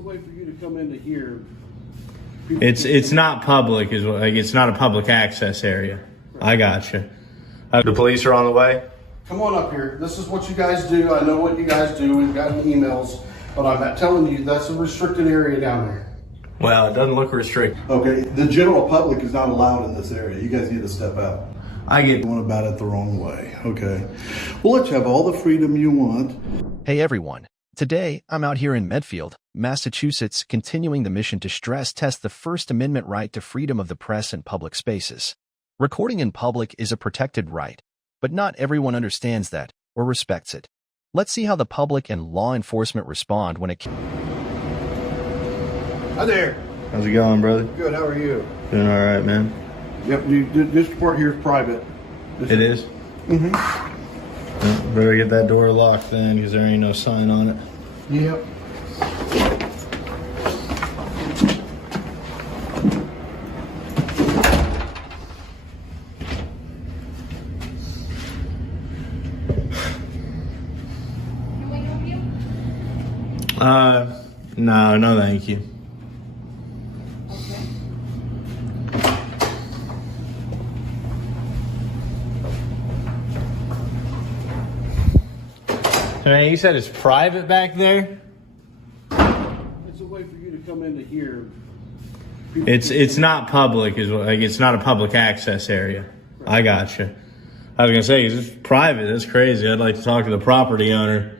a way for you to come into here. It's not public, it's not a public access area. Right. I got you. The police are on the way. Come on up here. This is what you guys do. I know what you guys do. We've gotten emails, but I'm not telling you that's a restricted area down there. Well, it doesn't look restricted. Okay, the general public is not allowed in this area. You guys need to step out. I get going about it the wrong way. Okay, we'll let you have all the freedom you want. Hey everyone. Today, I'm out here in Medfield, Massachusetts, continuing the mission to stress test the First Amendment right to freedom of the press in public spaces. Recording in public is a protected right, but not everyone understands that or respects it. Let's see how the public and law enforcement respond when it... Hi there. How's it going, brother? Good, how are you? Doing all right, man. Yep, this part here is private. It is? Mm-hmm. Well, better get that door locked then, because there ain't no sign on it. Yep. Can we help you? No, thank you. Okay. Man, you said it's private back there? It's a way for you to come into here. It's not public, it's not a public access area. Right. I got you. I was gonna say, it's private. That's crazy. I'd like to talk to the property owner.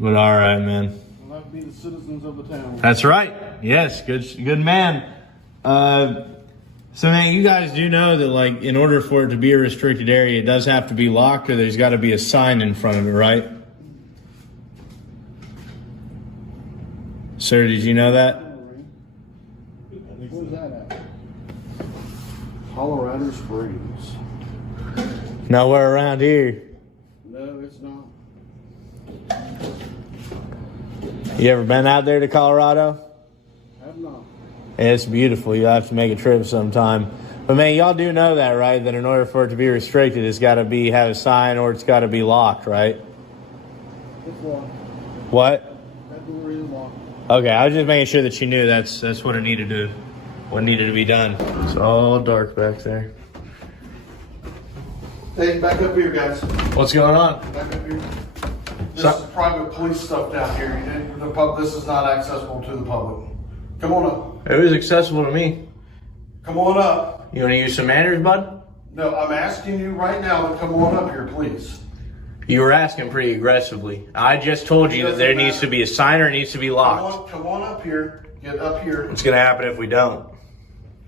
But all right, man. Well, that would be the citizens of the town. That's right. Yes, good man. So man, you guys do know that, like, in order for it to be a restricted area, it does have to be locked, or there's got to be a sign in front of it, right? Sir, did you know that? Where's that at? Colorado Springs. Nowhere around here. No, it's not. You ever been out there to Colorado? I have not. It's beautiful. You'll have to make a trip sometime. But man, y'all do know that, right? That in order for it to be restricted, it's got to have a sign, or it's got to be locked, right? It's locked. What? That door is locked. Okay, I was just making sure that you knew that's what it needed to be done. It's all dark back there. Hey, back up here, guys. What's going on? Back up here. This is private police stuff down here. This is not accessible to the public. Come on up. It was accessible to me. Come on up. You want to use some manners, bud? No, I'm asking you right now to come on up here, please. You were asking pretty aggressively. I just told you that there needs to be a sign, or it needs to be locked. Come on up here. Get up here. What's going to happen if we don't?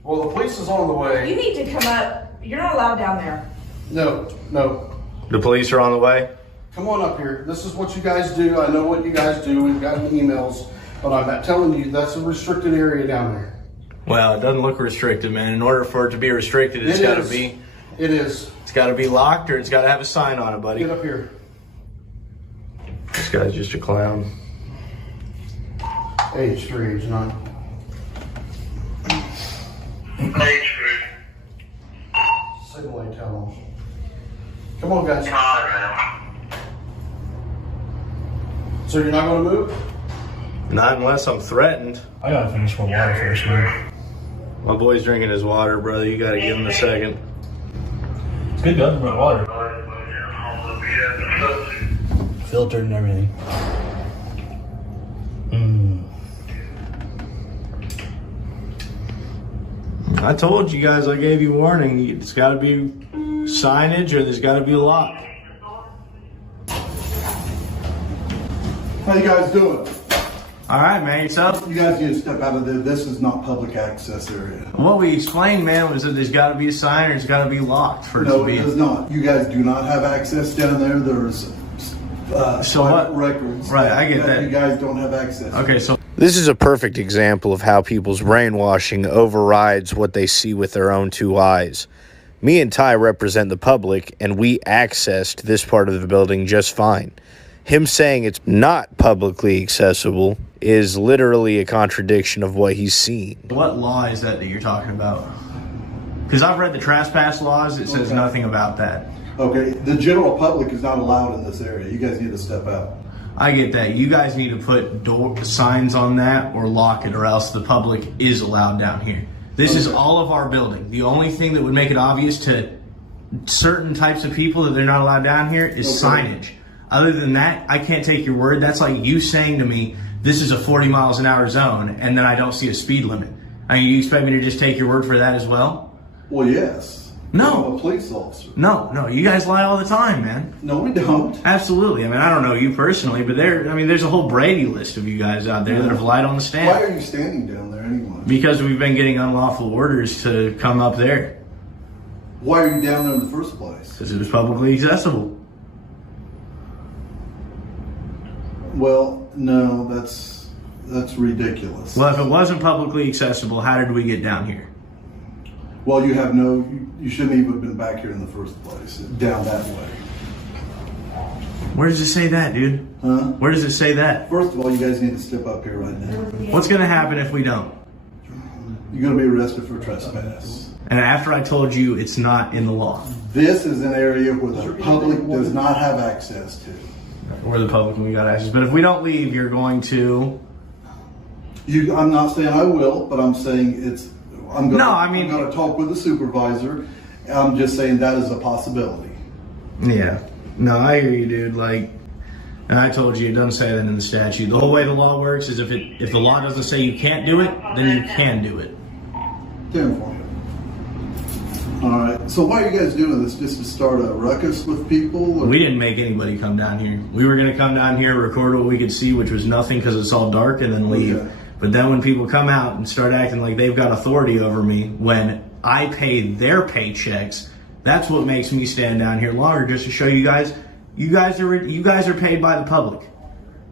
Well, the police is on the way. You need to come up. You're not allowed down there. No. The police are on the way? Come on up here. This is what you guys do. I know what you guys do. We've gotten emails, but I'm not telling you that's a restricted area down there. Well, it doesn't look restricted, man. In order for it to be restricted, it's got to be... It is. It's got to be locked, or it's got to have a sign on it, buddy. Get up here. This guy's just a clown. Age 3, age 9. Age 3. Signal ain't tell them. Come on, guys. So you're not going to move? Not unless I'm threatened. I gotta finish my water first, man. My boy's drinking his water, brother. You gotta give him a second. It's good government water. Filtered and everything. I told you guys, I gave you warning. It's gotta be signage, or there's gotta be a lock. How you guys doing? All right, man, yourself? You guys need to step out of there. This is not public access area. What we explained, man, was that there's got to be a sign, or it's got to be locked for it to be. No, it does not. You guys do not have access down there. There's so what? Records. Right, I get that. You guys don't have access. Okay, so this is a perfect example of how people's brainwashing overrides what they see with their own two eyes. Me and Ty represent the public, and we accessed this part of the building just fine. Him saying it's not publicly accessible is literally a contradiction of what he's seen. what law is that you're talking about? Because I've read the trespass laws. It says nothing about that. Okay, the general public is not allowed in this area. You guys need to step out. I get that. You guys need to put door signs on that or lock it, or else the public is allowed down here. This is all of our building. The only thing that would make it obvious to certain types of people that they're not allowed down here is signage. Other than that, I can't take your word. That's like you saying to me, this is a 40 miles an hour zone, and then I don't see a speed limit. I mean, you expect me to just take your word for that as well? Well, yes. No. I'm a police officer. No, you guys lie all the time, man. No, we don't. Absolutely. I mean, I don't know you personally, but there's a whole Brady list of you guys out there that have lied on the stand. Why are you standing down there anyway? Because we've been getting unlawful orders to come up there. Why are you down there in the first place? Because it was publicly accessible. Well, no, that's ridiculous. Well, if it wasn't publicly accessible, how did we get down here? Well, you shouldn't even have been back here in the first place, down that way. Where does it say that, dude? Huh? Where does it say that? First of all, you guys need to step up here right now. What's going to happen if we don't? You're going to be arrested for trespass. And after I told you it's not in the law. This is an area where the public does not have access to. Where the public we got access. But if we don't leave, you're going to... I'm not saying I will, but I'm saying I'm going to talk with the supervisor. I'm just saying that is a possibility. Yeah. No, I hear you, dude. Like, and I told you, it doesn't say that in the statute. The whole way the law works is if the law doesn't say you can't do it, then you can do it. Damn for you. All right. So why are you guys doing this? Just to start a ruckus with people? Or? We didn't make anybody come down here. We were going to come down here, record what we could see, which was nothing because it's all dark, and then leave. Okay. But then when people come out and start acting like they've got authority over me when I pay their paychecks, that's what makes me stand down here longer, just to show you guys are paid by the public.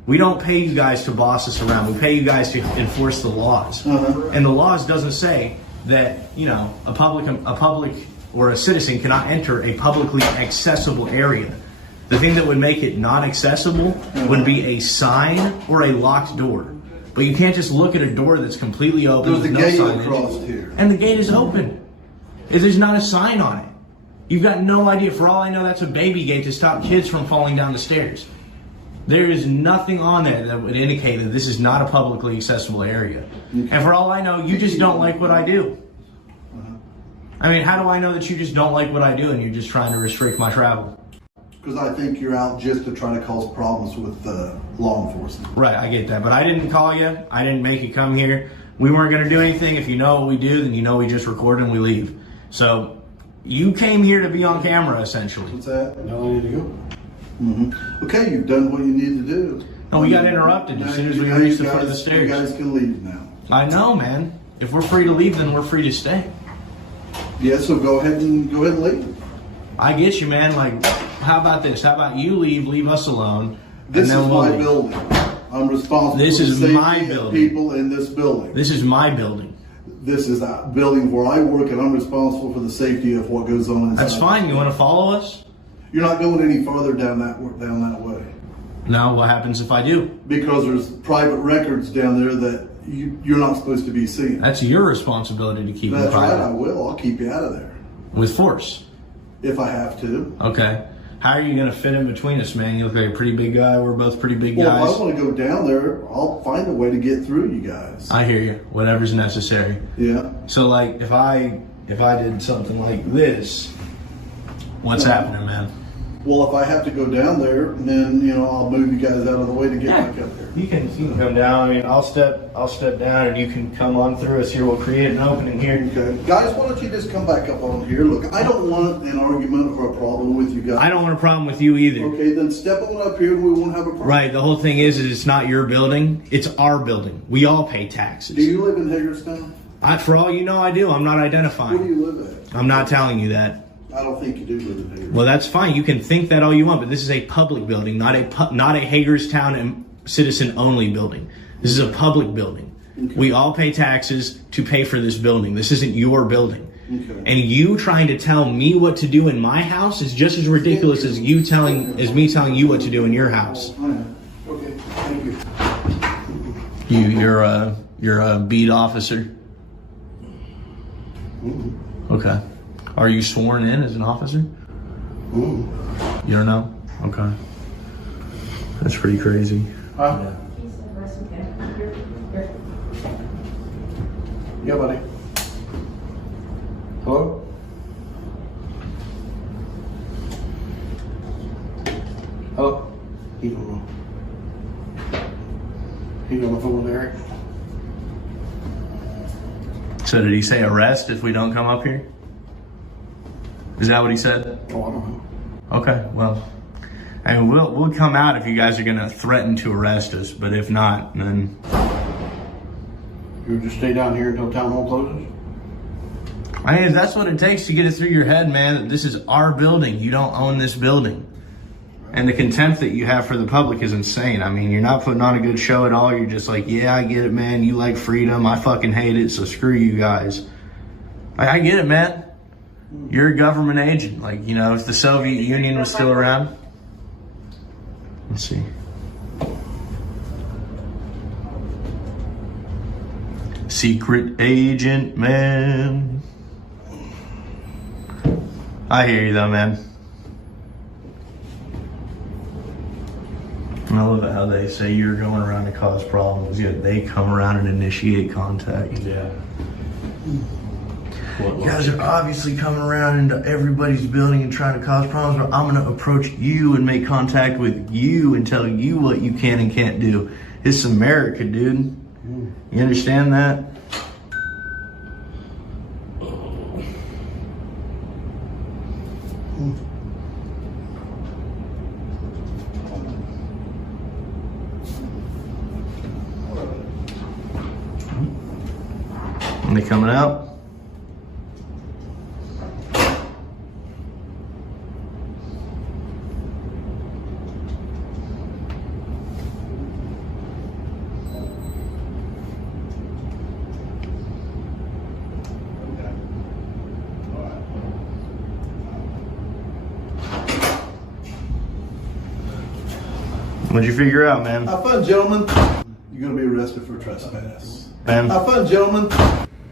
We don't pay you guys to boss us around. We pay you guys to enforce the laws. And the laws doesn't say that, a public or a citizen cannot enter a publicly accessible area. The thing that would make it not accessible would be a sign or a locked door. But you can't just look at a door that's completely open. There's a no gate signage, across here. and the gate is open. There's not a sign on it. You've got no idea. For all I know, that's a baby gate to stop kids from falling down the stairs. There is nothing on there that would indicate that this is not a publicly accessible area. And for all I know, you just don't like what I do. I mean, how do I know that you just don't like what I do and you're just trying to restrict my travel? Because I think you're out just to try to cause problems with law enforcement. Right, I get that. But I didn't call you. I didn't make you come here. We weren't going to do anything. If you know what we do, then you know we just record and we leave. So you came here to be on camera, essentially. What's that? Now I need to go. Mm-hmm. Okay, you've done what you need to do. No, we got interrupted as soon as we reached the foot of the stairs. You guys can leave now. I know, man. If we're free to leave, then we're free to stay. Yeah, so go ahead and leave. I get you, man. Like, how about this? How about you leave us alone? This and is then we'll my leave. building. I'm responsible This for is the my safety of building. people in this building. This is my building. This is a building where I work, and I'm responsible for the safety of what goes on inside. That's fine. You want to follow us? You're not going any farther down that way. No. What happens if I do? Because there's private records down there that you're not supposed to be seeing. That's your responsibility to keep them That's right, private. I will. I'll keep you out of there. With force. If I have to. Okay. How are you going to fit in between us, man? You look like a pretty big guy. We're both pretty big Well, guys. if I want to go down there, I'll find a way to get through you guys. I hear you. Whatever's necessary. Yeah. So, like, if I did something like this, what's happening, man? Well, if I have to go down there, then I'll move you guys out of the way to get back up there. You can come down. I mean, I'll step down, and you can come on through us here. We'll create an opening here. Okay, guys, why don't you just come back up on here? Look, I don't want an argument or a problem with you guys. I don't want a problem with you either. Okay, then step on up here, and we won't have a problem. Right. The whole thing is it's not your building. It's our building. We all pay taxes. Do you live in Hagerstown? For all you know, I do. I'm not Where do identifying. you live at? I'm not telling you that. I don't think you do live in Hagerstown. Well, that's fine. You can think that all you want, but this is a public building, not a Hagerstown and citizen-only building. This is a public building. Okay. We all pay taxes to pay for this building. This isn't your building. Okay. And you trying to tell me what to do in my house is just as ridiculous as me telling you what to do in your house. Okay, thank you. You're a beat officer. Mm-hmm. Okay. Are you sworn in as an officer? Ooh. You don't know? Okay. That's pretty crazy. Huh? Yeah, buddy. Hello? Hello? He's on the phone with Eric. So did he say arrest if we don't come up here? Is that what he said? Oh, I don't know. Okay, well, I mean, we'll come out if you guys are gonna threaten to arrest us, but if not, then You would just stay down here until town hall closes? I mean, if that's what it takes to get it through your head, man, that this is our building. You don't own this building. And the contempt that you have for the public is insane. I mean, you're not putting on a good show at all. You're just like, yeah, I get it, man. You like freedom. I fucking hate it, so screw you guys. I get it, man. You're a government agent. Like, you know, if the Soviet Union was still around. Let's see. Secret agent, man. I hear you, though, man. I love it how they say you're going around to cause problems, yet they come around and initiate contact. Yeah. You guys are obviously coming around into everybody's building and trying to cause problems, but I'm going to approach you and make contact with you and tell you what you can and can't do. It's America, dude. You understand that? Are they coming out? What'd you figure out, man? Have fun, gentlemen. You're going to be arrested for trespass. Man. Have fun, gentlemen.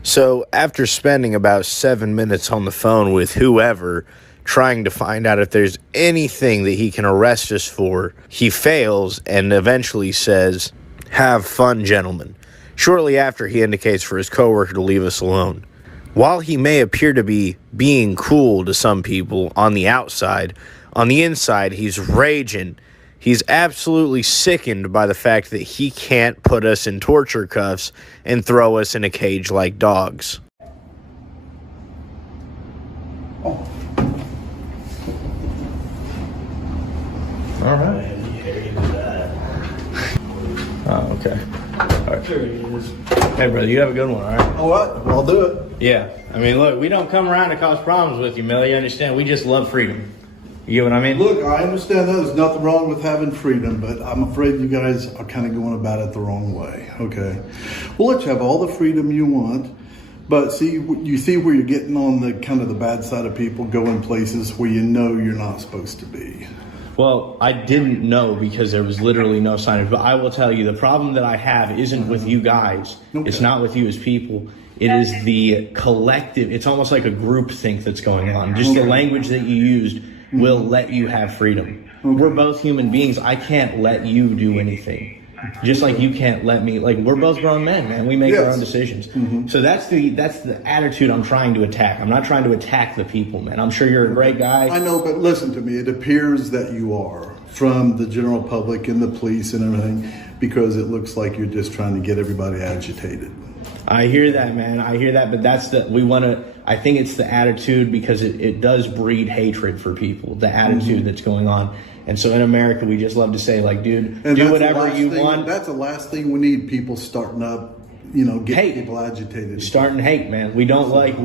So after spending about 7 minutes on the phone with whoever, trying to find out if there's anything that he can arrest us for, he fails and eventually says, "Have fun, gentlemen." Shortly after, he indicates for his coworker to leave us alone. While he may appear to be being cool to some people on the outside, on the inside, he's raging. He's absolutely sickened by the fact that he can't put us in torture cuffs and throw us in a cage like dogs. All right. Oh, okay. All right. Hey, brother, you have a good one, all right? All right, I'll do it. Yeah. I mean, look, we don't come around to cause problems with you, Millie. You understand? We just love freedom. You get what I mean? Look, I understand that there's nothing wrong with having freedom, but I'm afraid you guys are kind of going about it the wrong way. Okay. We'll let you have all the freedom you want, but you see where you're getting on the kind of the bad side of people, going places where you know you're not supposed to be. Well, I didn't know because there was literally no signage. But I will tell you, the problem that I have isn't with you guys. Okay. It's not with you as people. It is the collective. It's almost like a group think that's going on. Just the language that you used will let you have freedom. We're both human beings. I can't let you do anything. Just like you can't let me. Like, we're both grown men, man. We make our own decisions. So that's the attitude I'm trying to attack. I'm not trying to attack the people, man. I'm sure you're a great guy. I know, but listen to me. It appears that you are, from the general public and the police and everything, because it looks like you're just trying to get everybody agitated. I hear that, man. I hear that, but I think it's the attitude, because it does breed hatred for people, the attitude that's going on. And so in America, we just love to say, like, dude, And do whatever you want. That's the last thing we need, people starting up, getting people agitated. Starting hate, man. We don't like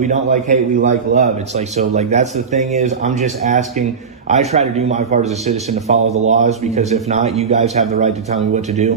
hate, we like love. It's like, so like, that's the thing is, I'm just asking, I try to do my part as a citizen to follow the laws, because if not, you guys have the right to tell me what to do.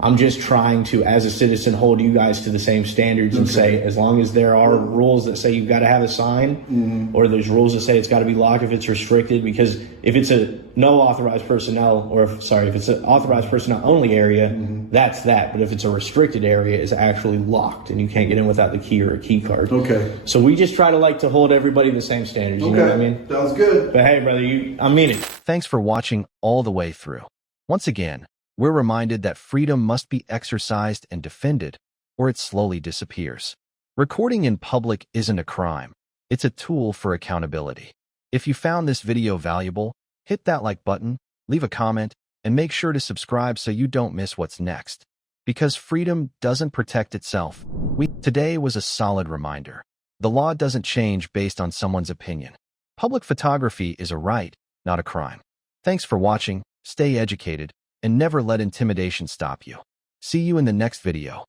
I'm just trying to, as a citizen, hold you guys to the same standards and say, as long as there are rules that say you've got to have a sign, or there's rules that say it's got to be locked if it's restricted, because if it's a no authorized personnel, if it's an authorized personnel only area, that's that. But if it's a restricted area, it's actually locked and you can't get in without the key or a key card. Okay. So we just try to hold everybody the same standards. You know what I mean? Sounds good. But hey, brother, I mean it. Thanks for watching all the way through. Once again, we're reminded that freedom must be exercised and defended, or it slowly disappears. Recording in public isn't a crime. It's a tool for accountability. If you found this video valuable, hit that like button, leave a comment, and make sure to subscribe so you don't miss what's next. Because freedom doesn't protect itself. Today was a solid reminder. The law doesn't change based on someone's opinion. Public photography is a right, not a crime. Thanks for watching, stay educated, and never let intimidation stop you. See you in the next video.